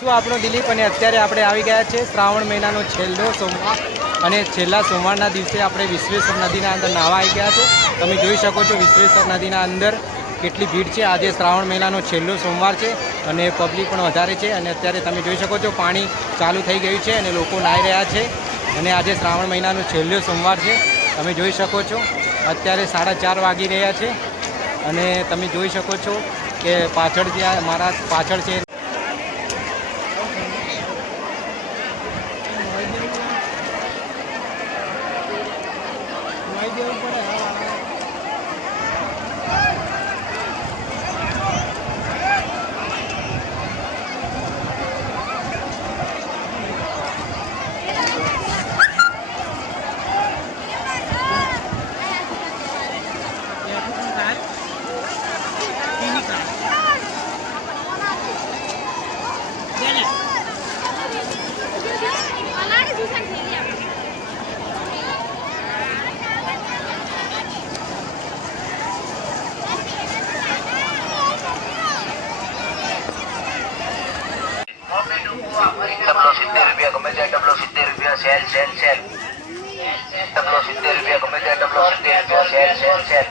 શું આપણો દિલીપ અને અત્યારે આપણે આવી ગયા છે શ્રાવણ મહિનાનો છેલ્લો સોમવાર અને છેલ્લા સોમવારના દિવસે આપણે વિશ્વેશ્વર નદીના અંદર નાહવા આવી ગયા છે. તમે જોઈ શકો છો વિશ્વેશ્વર નદીના અંદર કેટલી ભીડ છે. આજે શ્રાવણ મહિનાનો છેલ્લો સોમવાર છે અને પબ્લિક પણ વધારે છે અને અત્યારે તમે જોઈ શકો છો પાણી ચાલુ થઈ ગયું છે અને લોકો નાહી રહ્યા છે અને આજે શ્રાવણ મહિનાનો છેલ્લો સોમવાર છે. તમે જોઈ શકો છો અત્યારે સાડા ચાર વાગી રહ્યા છે અને તમે જોઈ શકો છો કે પાછળ જ્યાં મારા પાછળ છે દેવું પડે ડબલો સિત્તેર રૂપિયા ગમે ત્યાં ડબલો સિત્તેર રૂપિયા સેલ સેલ સેલ ડબલો સિત્તેર રૂપિયા ગમે ત્યાં ડબલો સિત્તેર રૂપિયા સેલ સેલ સેલ